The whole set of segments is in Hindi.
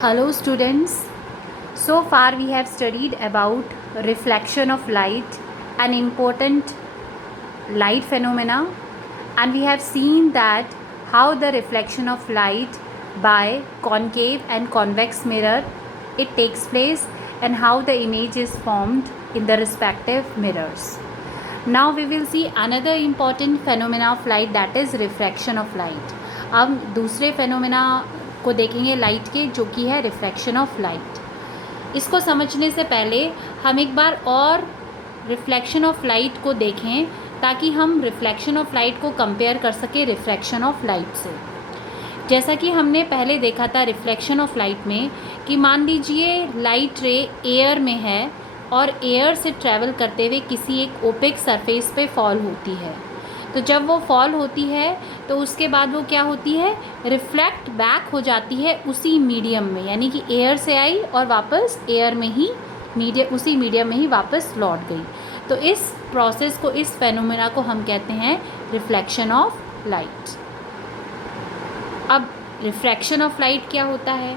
Hello students, so far we have studied about reflection of light, an important light phenomena, and we have seen that how the reflection of light by concave and convex mirror it takes place and how the image is formed in the respective mirrors. Now we will see another important phenomena of light, that is refraction of light. अब दूसरे phenomena को देखेंगे लाइट के, जो कि है रिफ्रैक्शन ऑफ लाइट। इसको समझने से पहले हम एक बार और रिफ्लेक्शन ऑफ लाइट को देखें ताकि हम रिफ्लेक्शन ऑफ लाइट को कंपेयर कर सकें रिफ्रैक्शन ऑफ लाइट से। जैसा कि हमने पहले देखा था रिफ्लेक्शन ऑफ लाइट में कि मान लीजिए लाइट रे एयर में है और एयर से ट्रैवल करते हुए किसी एक ओपेक सरफेस पे फॉल होती है, तो जब वो फॉल होती है तो उसके बाद वो क्या होती है, रिफ्लेक्ट बैक हो जाती है उसी मीडियम में, यानी कि एयर से आई और वापस एयर में ही उसी मीडियम में ही वापस लौट गई। तो इस प्रोसेस को, इस फेनोमेना को हम कहते हैं रिफ्लेक्शन ऑफ लाइट। अब रिफ्रैक्शन ऑफ लाइट क्या होता है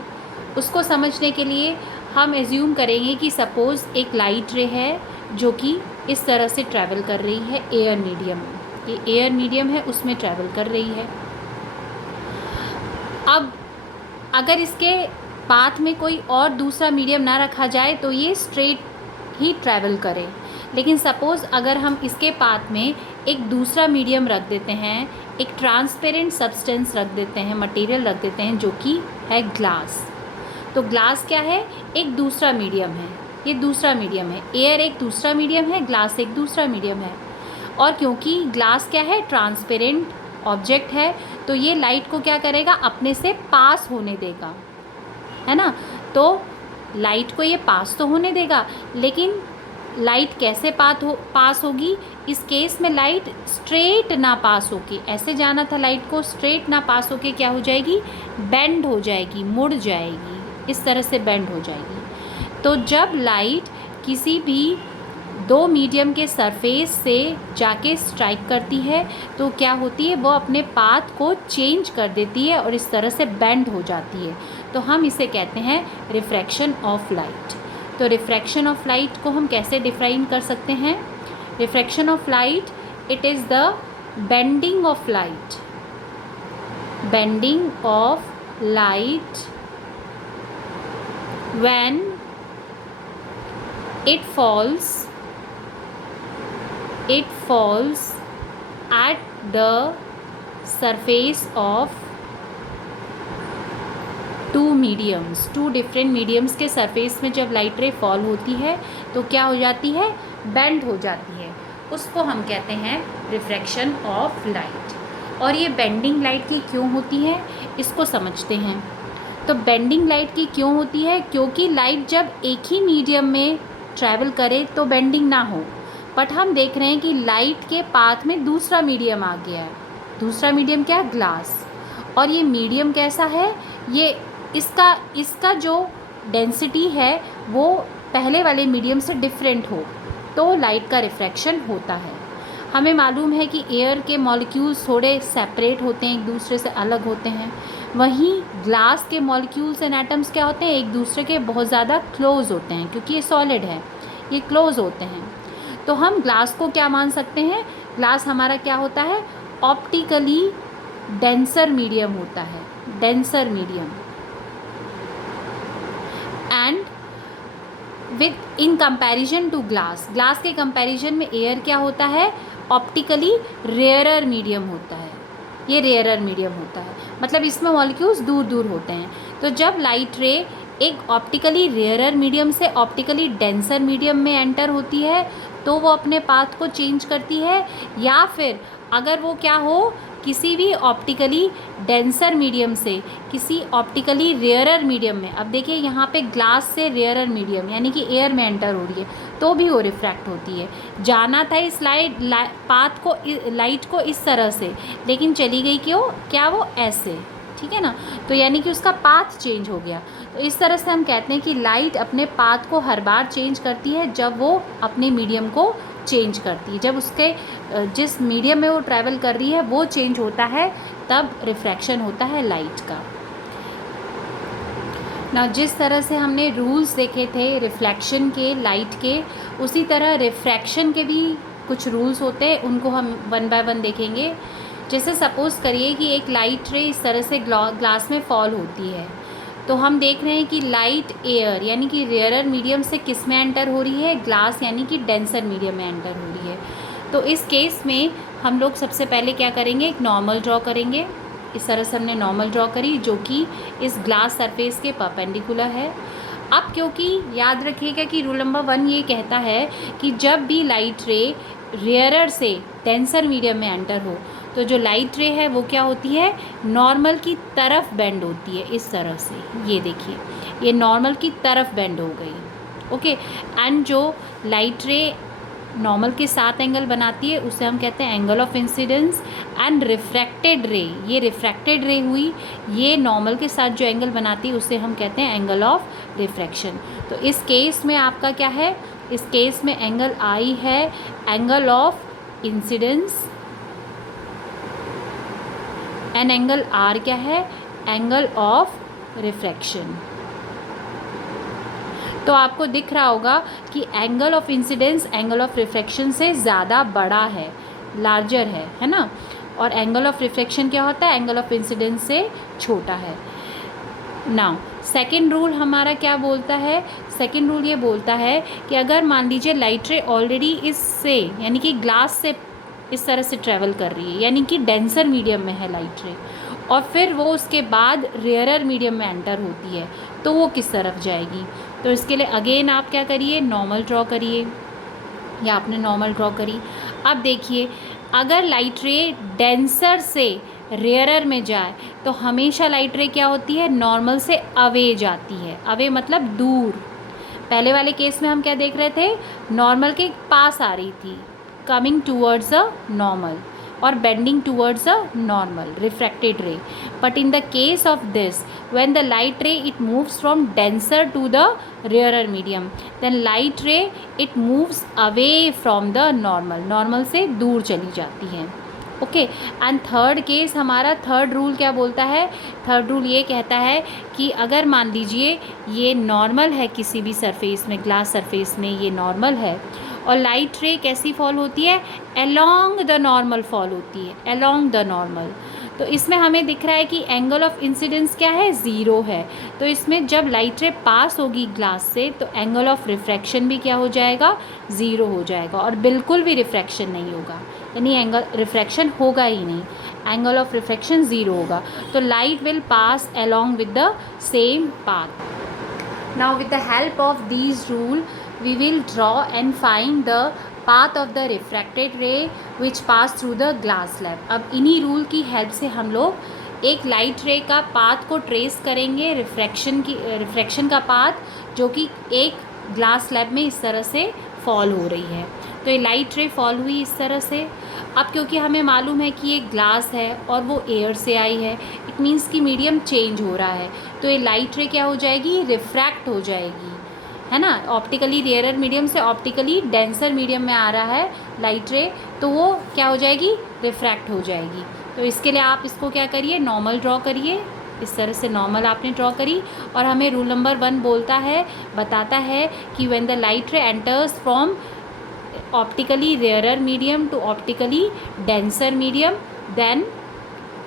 उसको समझने के लिए हम एज्यूम करेंगे कि सपोज़ एक लाइट रे है जो कि इस तरह से ट्रैवल कर रही है एयर मीडियम में, ये एयर मीडियम है उसमें ट्रैवल कर रही है। अब अगर इसके पाथ में कोई और दूसरा मीडियम ना रखा जाए तो ये स्ट्रेट ही ट्रैवल करे, लेकिन सपोज़ अगर हम इसके पाथ में एक दूसरा मीडियम रख देते हैं, एक ट्रांसपेरेंट सब्सटेंस रख देते हैं, मटेरियल रख देते हैं जो कि है ग्लास। तो ग्लास क्या है, एक दूसरा मीडियम है, ये दूसरा मीडियम है, एयर एक दूसरा मीडियम है, ग्लास एक दूसरा मीडियम है। और क्योंकि ग्लास क्या है, ट्रांसपेरेंट ऑब्जेक्ट है, तो ये लाइट को क्या करेगा, अपने से पास होने देगा, है ना। तो लाइट को ये पास तो होने देगा, लेकिन लाइट कैसे पास होगी, इस केस में लाइट स्ट्रेट ना पास होके, ऐसे जाना था लाइट को, स्ट्रेट ना पास होके क्या हो जाएगी, बेंड हो जाएगी, मुड़ जाएगी, इस तरह से बेंड हो जाएगी। तो जब लाइट किसी भी दो मीडियम के सरफेस से जाके स्ट्राइक करती है तो क्या होती है, वो अपने पाथ को चेंज कर देती है और इस तरह से बेंड हो जाती है। तो हम इसे कहते हैं रिफ्रैक्शन ऑफ लाइट। तो रिफ्रैक्शन ऑफ लाइट को हम कैसे डिफाइन कर सकते हैं, refraction of light it is the bending of light, bending of light when it falls at the surface of two different mediums के सरफेस में जब लाइट रे फॉल होती है तो क्या हो जाती है, बेंड हो जाती है, उसको हम कहते हैं रिफ्रैक्शन ऑफ लाइट। और ये बेंडिंग लाइट की क्यों होती है इसको समझते हैं। तो बेंडिंग लाइट की क्यों होती है, क्योंकि लाइट जब एक ही मीडियम में ट्रैवल करे तो बेंडिंग ना हो, बट हम देख रहे हैं कि लाइट के पाथ में दूसरा मीडियम आ गया है। दूसरा मीडियम क्या है, ग्लास। और ये मीडियम कैसा है, ये इसका जो डेंसिटी है वो पहले वाले मीडियम से डिफरेंट हो तो लाइट का रिफ्रैक्शन होता है। हमें मालूम है कि एयर के मॉलिक्यूल्स थोड़े सेपरेट होते हैं, एक दूसरे से अलग होते हैं, वहीं ग्लास के मॉलिक्यूल्स एंड एटम्स क्या होते हैं, एक दूसरे के बहुत ज़्यादा क्लोज होते हैं, क्योंकि ये सॉलिड है, ये क्लोज होते हैं। तो हम ग्लास को क्या मान सकते हैं, ग्लास हमारा क्या होता है, ऑप्टिकली डेंसर मीडियम होता है, denser medium. And with in comparison to glass के कंपैरिजन में एयर क्या होता है, ऑप्टिकली रेयरर मीडियम होता है, ये रेयरर मीडियम होता है, मतलब इसमें मॉलिक्यूल्स दूर दूर होते हैं। तो जब लाइट रे एक ऑप्टिकली रेयरर मीडियम से ऑप्टिकली डेंसर मीडियम में एंटर होती है तो वो अपने पाथ को चेंज करती है, या फिर अगर वो क्या हो, किसी भी ऑप्टिकली डेंसर मीडियम से किसी ऑप्टिकली रेयरर मीडियम में, अब देखिए यहाँ पे ग्लास से रेयरर मीडियम यानी कि एयर में एंटर हो रही है तो भी वो रिफ्रैक्ट होती है। जाना था इस पाथ को, लाइट को इस तरह से, लेकिन चली गई क्यों, क्या वो ऐसे, ठीक है ना। तो यानी कि उसका पाथ चेंज हो गया। तो इस तरह से हम कहते हैं कि लाइट अपने पाथ को हर बार चेंज करती है जब वो अपने मीडियम को चेंज करती है, जब उसके जिस मीडियम में वो ट्रैवल कर रही है वो चेंज होता है, तब रिफ्रैक्शन होता है लाइट का। ना जिस तरह से हमने रूल्स देखे थे रिफ्लेक्शन के, लाइट के, उसी तरह रिफ्रैक्शन के भी कुछ रूल्स होते हैं, उनको हम वन बाय वन देखेंगे। जैसे सपोज़ करिए कि एक लाइट रे इस तरह से ग्लास में फॉल होती है, तो हम देख रहे हैं कि लाइट एयर यानी कि रेयरर मीडियम से किस में एंटर हो रही है, ग्लास यानी कि डेंसर मीडियम में एंटर हो रही है। तो इस केस में हम लोग सबसे पहले क्या करेंगे, एक नॉर्मल ड्रॉ करेंगे। इस तरह से हमने नॉर्मल ड्रॉ करी जो कि इस ग्लास सरफेस के परपेंडिकुलर है। अब क्योंकि याद रखिएगा कि रूल नंबर 1 ये कहता है कि जब भी लाइट रे रेयरर से डेंसर मीडियम में एंटर हो, तो जो लाइट रे है वो क्या होती है, नॉर्मल की तरफ बेंड होती है, इस तरह से। ये देखिए, ये नॉर्मल की तरफ बेंड हो गई, ओके। एंड जो लाइट रे नॉर्मल के साथ एंगल बनाती है उसे हम कहते हैं angle of incidence. And refracted रे, ये रिफ्रैक्टेड रे हुई, ये नॉर्मल के साथ जो एंगल बनाती है उसे हम कहते हैं एंगल ऑफ रिफ्रैक्शन। तो इस केस में आपका क्या है, इस केस में एंगल आई है angle of incidence, and angle R क्या है, एंगल ऑफ रिफ्रैक्शन। तो आपको दिख रहा होगा कि angle of incidence angle of refraction से ज़्यादा बड़ा है, लार्जर है ना। और एंगल ऑफ रिफ्रैक्शन क्या होता है, एंगल ऑफ इंसिडेंस से छोटा है। नाउ सेकेंड रूल हमारा क्या बोलता है, सेकेंड रूल ये बोलता है कि अगर मान लीजिए लाइट रे ऑलरेडी इससे यानी कि ग्लास से इस तरह से ट्रैवल कर रही है, यानी कि डेंसर मीडियम में है लाइट रे, और फिर वो उसके बाद रेयरर मीडियम में एंटर होती है, तो वो किस तरफ जाएगी। तो इसके लिए अगेन आप क्या करिए, नॉर्मल ड्रॉ करिए, या आपने नॉर्मल ड्रॉ करी। अब देखिए, अगर लाइट रे डेंसर से रेयरर में जाए तो हमेशा लाइट रे क्या होती है, नॉर्मल से अवे जाती है। अवे मतलब दूर। पहले वाले केस में हम क्या देख रहे थे, नॉर्मल के पास आ रही थी, coming towards a normal or bending towards a normal refracted ray. But in the case of this, when the light ray it moves from denser to the rarer medium, then light ray it moves away from the normal, normal से दूर चली जाती है, ओके। एंड थर्ड केस हमारा, थर्ड रूल क्या बोलता है, थर्ड रूल ये कहता है कि अगर मान लीजिए ये नॉर्मल है किसी भी सरफेस में, ग्लास सरफेस में ये नॉर्मल है, और लाइट रे कैसी फॉल होती है, अलोंग द नॉर्मल फॉल होती है, अलोंग द नॉर्मल। तो इसमें हमें दिख रहा है कि एंगल ऑफ इंसिडेंस क्या है, ज़ीरो है। तो इसमें जब लाइट रे पास होगी ग्लास से तो एंगल ऑफ रिफ्रैक्शन भी क्या हो जाएगा, ज़ीरो हो जाएगा, और बिल्कुल भी रिफ्रैक्शन नहीं होगा, यानी एंगल रिफ्रैक्शन होगा ही नहीं, एंगल ऑफ रिफ्रैक्शन ज़ीरो होगा। तो light will pass along with the same path. Now with the help of these rule we will draw and find the path of the refracted ray which pass through the glass slab। अब इन्हीं रूल की हेल्प से हम लोग एक लाइट रे का पाथ को ट्रेस करेंगे, रिफ्रैक्शन का पाथ जो कि एक ग्लास स्लैब में इस तरह से फॉल हो रही है। तो ये लाइट रे फॉल हुई इस तरह से। अब क्योंकि हमें मालूम है कि ये ग्लास है और वो एयर से आई है, इट मीन्स कि मीडियम चेंज हो रहा है, तो ये लाइट रे क्या हो जाएगी, रिफ्रैक्ट हो जाएगी, है ना। ऑप्टिकली रेयरर मीडियम से ऑप्टिकली डेंसर मीडियम में आ रहा है लाइट रे, तो वो क्या हो जाएगी, रिफ्रैक्ट हो जाएगी। तो इसके लिए आप इसको क्या करिए, नॉर्मल ड्रॉ करिए। इस तरह से नॉर्मल आपने ड्रॉ करी, और हमें रूल नंबर 1 बताता है कि when the light ray enters from optically rarer medium to optically denser medium, then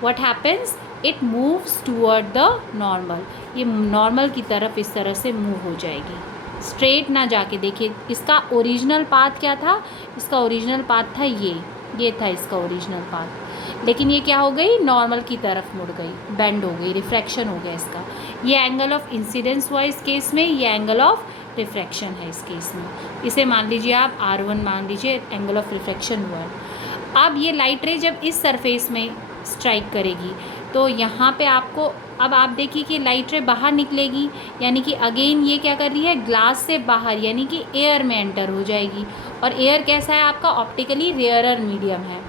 what happens, it moves toward the normal. ये नॉर्मल की तरफ इस तरह से मूव हो जाएगी, स्ट्रेट ना जाके। देखिए इसका ओरिजिनल पाथ क्या था, इसका ओरिजिनल पाथ था ये था इसका ओरिजिनल पाथ, लेकिन ये क्या हो गई, नॉर्मल की तरफ मुड़ गई, बेंड हो गई, रिफ्रैक्शन हो गया इसका। ये एंगल ऑफ इंसिडेंस हुआ इस केस में, ये एंगल ऑफ रिफ्रैक्शन है इस केस में। इसे मान लीजिए आप R1 मान लीजिए, एंगल ऑफ रिफ्रैक्शन हुआ। अब ये लाइट रे जब इस सरफेस में स्ट्राइक करेगी तो यहाँ पे आपको, अब आप देखिए कि लाइट रे बाहर निकलेगी, यानी कि अगेन ये क्या कर रही है, ग्लास से बाहर यानी कि एयर में एंटर हो जाएगी, और एयर कैसा है आपका, ऑप्टिकली रेयरर मीडियम है,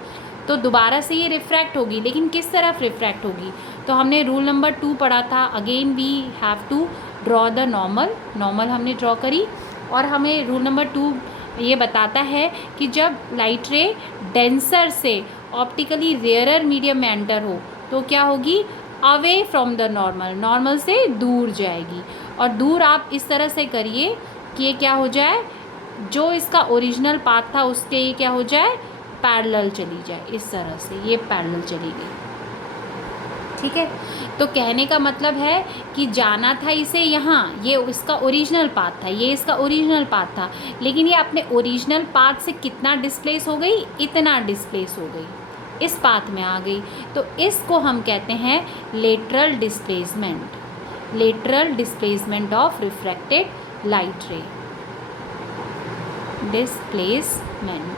तो दोबारा से ये रिफ्रैक्ट होगी, लेकिन किस तरफ रिफ्रैक्ट होगी। तो हमने रूल नंबर 2 पढ़ा था, again we have to draw the normal हमने ड्रॉ करी, और हमें रूल नंबर 2 ये बताता है कि जब लाइट रे डेंसर से ऑप्टिकली रेयरर मीडियम में एंटर हो तो क्या होगी, away from the normal, normal से दूर जाएगी। और दूर आप इस तरह से करिए कि ये क्या हो जाए, जो इसका ओरिजिनल पाथ था उसके ये क्या हो जाए, पैरेलल चली जाए। इस तरह से ये पैरेलल चली गई, ठीक है। तो कहने का मतलब है कि जाना था इसे यहाँ, ये इसका ओरिजिनल पाथ था, ये इसका ओरिजिनल पाथ था, लेकिन ये अपने ओरिजिनल पाथ से कितना डिस्प्लेस हो गई, इतना डिस्प्लेस हो गई, इस पाथ में आ गई। तो इसको हम कहते हैं lateral displacement, lateral displacement of refracted light रे, डिस्प्लेसमेंट।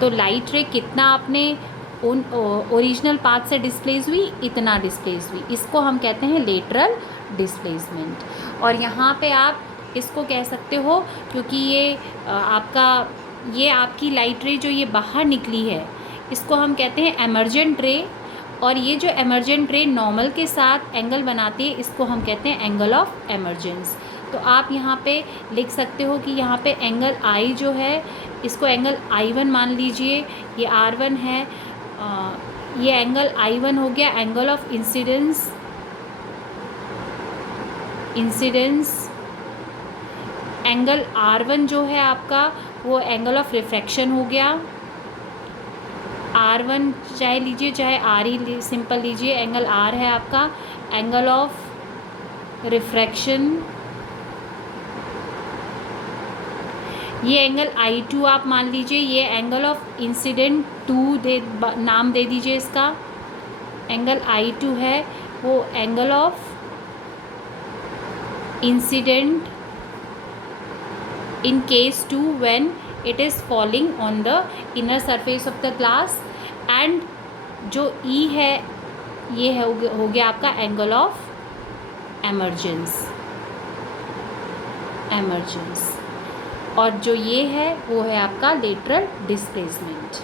तो लाइट रे कितना आपने उन ओरिजिनल पाथ से डिस्प्लेस हुई, इतना डिस्प्लेस हुई, इसको हम कहते हैं लेटरल डिस्प्लेसमेंट। और यहाँ पे आप इसको कह सकते हो, क्योंकि ये आपकी लाइट रे जो ये बाहर निकली है, इसको हम कहते हैं एमर्जेंट रे, और ये जो एमर्जेंट रे नॉर्मल के साथ एंगल बनाती है, इसको हम कहते हैं एंगल ऑफ एमर्जेंस। तो आप यहाँ पे लिख सकते हो कि यहाँ पे एंगल आई जो है, इसको एंगल I1 मान लीजिए, ये R1 है, ये एंगल I1 हो गया angle of incidence, angle R1 जो है आपका वो एंगल ऑफ रिफ्रैक्शन हो गया। R1 चाहे लीजिए चाहे RE सिंपल लीजिए, एंगल R है आपका एंगल ऑफ रिफ्रैक्शन। ये एंगल I2 आप मान लीजिए, ये एंगल ऑफ इंसिडेंट 2 नाम दे दीजिए इसका, एंगल I2 है वो angle of incident in case 2 when it is falling on the inner surface of the glass, and जो E है ये हो गया आपका एंगल ऑफ एमर्जेंस, और जो ये है वो है आपका लेटरल डिस्प्लेसमेंट।